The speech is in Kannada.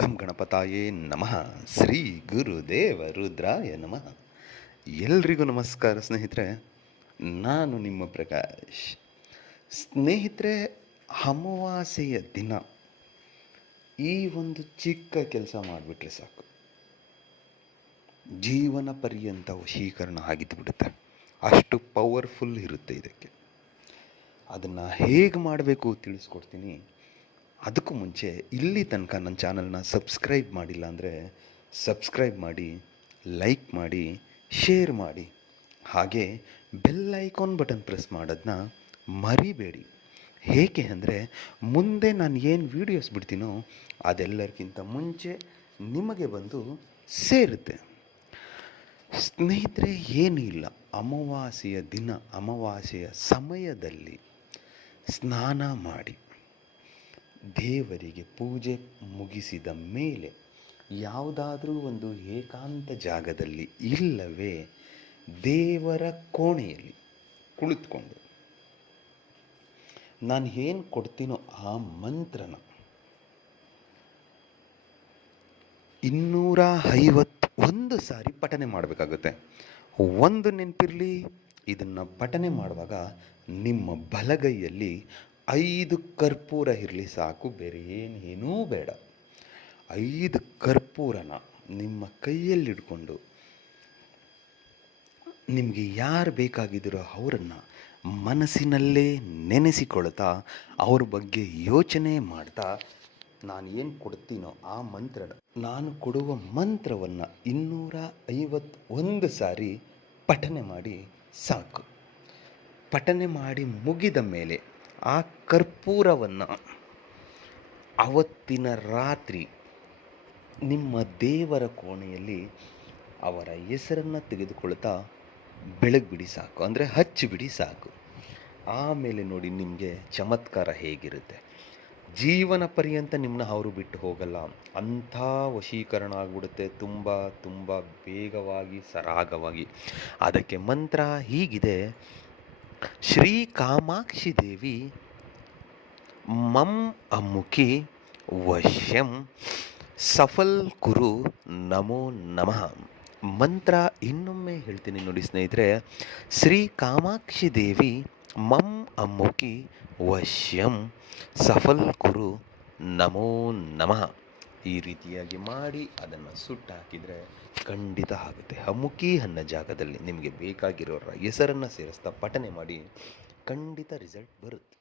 ಘಂ ಗಣಪತಾಯೇ ನಮಃ. ಶ್ರೀ ಗುರುದೇವ ರುದ್ರಾಯ ನಮಃ. ಎಲ್ರಿಗೂ ನಮಸ್ಕಾರ ಸ್ನೇಹಿತರೆ. ನಾನು ನಿಮ್ಮ ಪ್ರಕಾಶ್. ಸ್ನೇಹಿತರೆ, ಅಮಾವಾಸ್ಯೆಯ ದಿನ ಈ ಒಂದು ಚಿಕ್ಕ ಕೆಲಸ ಮಾಡಿಬಿಟ್ರೆ ಸಾಕು, ಜೀವನ ಪರ್ಯಂತ ವಶೀಕರಣ ಆಗಿದ್ದು ಬಿಡುತ್ತೆ. ಅಷ್ಟು ಪವರ್ಫುಲ್ ಇರುತ್ತೆ ಇದಕ್ಕೆ. ಅದನ್ನು ಹೇಗೆ ಮಾಡಬೇಕು ತಿಳಿಸ್ಕೊಡ್ತೀನಿ. ಅದಕ್ಕೂ ಮುಂಚೆ ಇಲ್ಲಿ ತನಕ ನನ್ನ ಚಾನಲ್ನ ಸಬ್ಸ್ಕ್ರೈಬ್ ಮಾಡಿಲ್ಲ ಅಂದರೆ ಸಬ್ಸ್ಕ್ರೈಬ್ ಮಾಡಿ, ಲೈಕ್ ಮಾಡಿ, ಶೇರ್ ಮಾಡಿ, ಹಾಗೆ ಬೆಲ್ ಐಕಾನ್ ಬಟನ್ ಪ್ರೆಸ್ ಮಾಡೋದನ್ನ ಮರಿಬೇಡಿ. ಏಕೆ ಅಂದರೆ ಮುಂದೆ ನಾನು ಏನು ವೀಡಿಯೋಸ್ ಬಿಡ್ತೀನೋ ಅದೆಲ್ಲರಿಗಿಂತ ಮುಂಚೆ ನಿಮಗೆ ಬಂದು ಸೇರುತ್ತೆ. ಸ್ನೇಹಿತರೆ, ಏನೂ ಇಲ್ಲ, ಅಮಾವಾಸ್ಯೆಯ ದಿನ, ಅಮಾವಾಸ್ಯೆಯ ಸಮಯದಲ್ಲಿ ಸ್ನಾನ ಮಾಡಿ ದೇವರಿಗೆ ಪೂಜೆ ಮುಗಿಸಿದ ಮೇಲೆ ಯಾವುದಾದ್ರೂ ಒಂದು ಏಕಾಂತ ಜಾಗದಲ್ಲಿ ಇಲ್ಲವೇ ದೇವರ ಕೋಣೆಯಲ್ಲಿ ಕುಳಿತುಕೊಂಡು ನಾನು ಏನು ಕೊಡ್ತೀನೋ ಆ ಮಂತ್ರನ 251 ಸಾರಿ ಪಠನೆ ಮಾಡಬೇಕಾಗುತ್ತೆ. ಒಂದು ನೆನಪಿರಲಿ, ಇದನ್ನು ಪಠನೆ ಮಾಡುವಾಗ ನಿಮ್ಮ ಬಲಗೈಯಲ್ಲಿ 5 ಕರ್ಪೂರ ಇರಲಿ ಸಾಕು, ಬೇರೆ ಏನೇನೂ ಬೇಡ. 5 ಕರ್ಪೂರನ ನಿಮ್ಮ ಕೈಯಲ್ಲಿ ಹಿಡ್ಕೊಂಡು ನಿಮಗೆ ಯಾರು ಬೇಕಾಗಿದ್ದೀರೋ ಅವರನ್ನು ಮನಸ್ಸಿನಲ್ಲೇ ನೆನೆಸಿಕೊಳ್ತಾ, ಅವ್ರ ಬಗ್ಗೆ ಯೋಚನೆ ಮಾಡ್ತಾ, ನಾನು ಏನು ಕೊಡ್ತೀನೋ ಆ ನಾನು ಕೊಡುವ ಮಂತ್ರವನ್ನು 251 ಸಾರಿ ಪಠನೆ ಮಾಡಿ ಸಾಕು. ಪಠನೆ ಮಾಡಿ ಮುಗಿದ ಮೇಲೆ ಆ ಕರ್ಪೂರವನ್ನು ಅವತ್ತಿನ ರಾತ್ರಿ ನಿಮ್ಮ ದೇವರ ಕೋಣೆಯಲ್ಲಿ ಅವರ ಹೆಸರನ್ನು ತೆಗೆದುಕೊಳ್ತಾ ಬೆಳಗ್ಬಿಡಿ ಸಾಕು, ಅಂದರೆ ಹಚ್ಚಿಬಿಡಿ ಸಾಕು. ಆಮೇಲೆ ನೋಡಿ ನಿಮಗೆ ಚಮತ್ಕಾರ ಹೇಗಿರುತ್ತೆ. ಜೀವನ ಪರ್ಯಂತ ನಿಮ್ಮನ್ನ ಅವರು ಬಿಟ್ಟು ಹೋಗಲ್ಲ. ಅಂಥ ವಶೀಕರಣ ಆಗಿಬಿಡುತ್ತೆ, ತುಂಬ ತುಂಬ ಬೇಗವಾಗಿ, ಸರಾಗವಾಗಿ. ಅದಕ್ಕೆ ಮಂತ್ರ ಹೀಗಿದೆ: ಶ್ರೀ ಕಾಮಾಕ್ಷಿ ದೇವಿ ಮಂ ಅಮ್ಮುಖಿ ವಶ್ಯಂ ಸಫಲ್ ಕುರು ನಮೋ ನಮಃ. ಮಂತ್ರ ಇನ್ನೊಮ್ಮೆ ಹೇಳ್ತೀನಿ ನೋಡಿ ಸ್ನೇಹಿತರೆ. ಶ್ರೀ ಕಾಮಾಕ್ಷಿ ದೇವಿ ಮಂ ಅಮ್ಮುಖಿ ವಶ್ಯಂ ಸಫಲ್ ಕುರು ನಮೋ ನಮಃ. ಈ ರೀತಿಯಾಗಿ ಮಾಡಿ ಅದನ್ನು ಸುಟ್ಟಾಕಿದರೆ ಖಂಡಿತ ಆಗುತ್ತೆ. ಅಮ್ಮುಖಿ ಅನ್ನೋ ಜಾಗದಲ್ಲಿ ನಿಮಗೆ ಬೇಕಾಗಿರೋರ ಹೆಸರನ್ನು ಸೇರಿಸ್ತಾ ಪಠನೆ ಮಾಡಿ, ಖಂಡಿತ ರಿಸಲ್ಟ್ ಬರುತ್ತೆ.